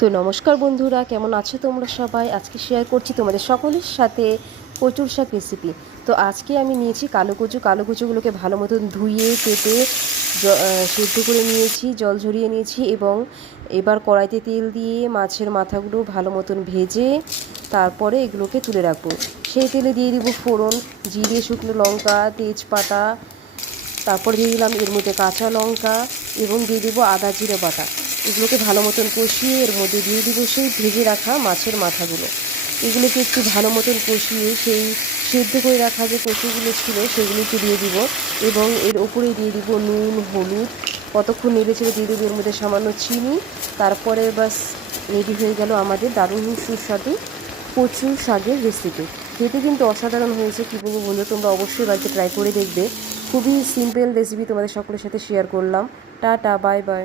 তো নমস্কার বন্ধুরা, কেমন আছো তোমরা সবাই? আজকে শেয়ার করছি তোমাদের সকলের সাথে কচুর শাক রেসিপি। তো আজকে আমি নিয়েছি কালো কচু। কালো কচুগুলোকে ভালো মতন ধুয়ে কেটে সেদ্ধ করে নিয়েছি, জল ঝরিয়ে নিয়েছি এবং এবার কড়াইতে তেল দিয়ে মাছের মাথাগুলো ভালো মতন ভেজে তারপরে এগুলোকে তুলে রাখবো। সেই তেলে দিয়ে দিব ফোড়ন, জিরে, শুকনো লঙ্কা, তেজপাতা, তারপর দিয়ে দিলাম এর মধ্যে কাঁচা লঙ্কা এবং দিয়ে দেবো আদা জিরে বাটা। এগুলোকে ভালো মতন কষিয়ে এর মধ্যে দিয়ে দিব সেই ভেজে রাখা মাছের মাথাগুলো। এগুলোকে একটু ভালো মতন কষিয়ে সেই সেদ্ধ করে রাখা যে কচুগুলো ছিল সেগুলোকে দিয়ে দিব এবং এর ওপরে দিয়ে দিব নুন, হলুদ। কতক্ষণ নেড়ে চেড়ে দিয়ে দেবো এর মধ্যে সামান্য চিনি। তারপরে বাস রেডি হয়ে গেল আমাদের দারুণ সুস্বাদু কচু শাকের রেসিপি। খেতে কিন্তু অসাধারণ হয়েছে, কী বলবো বন্ধু, তোমরা অবশ্যই বাড়িতে ট্রাই করে দেখবে। খুবই সিম্পল রেসিপি তোমাদের সকলের সাথে শেয়ার করলাম। Tata, bye bye.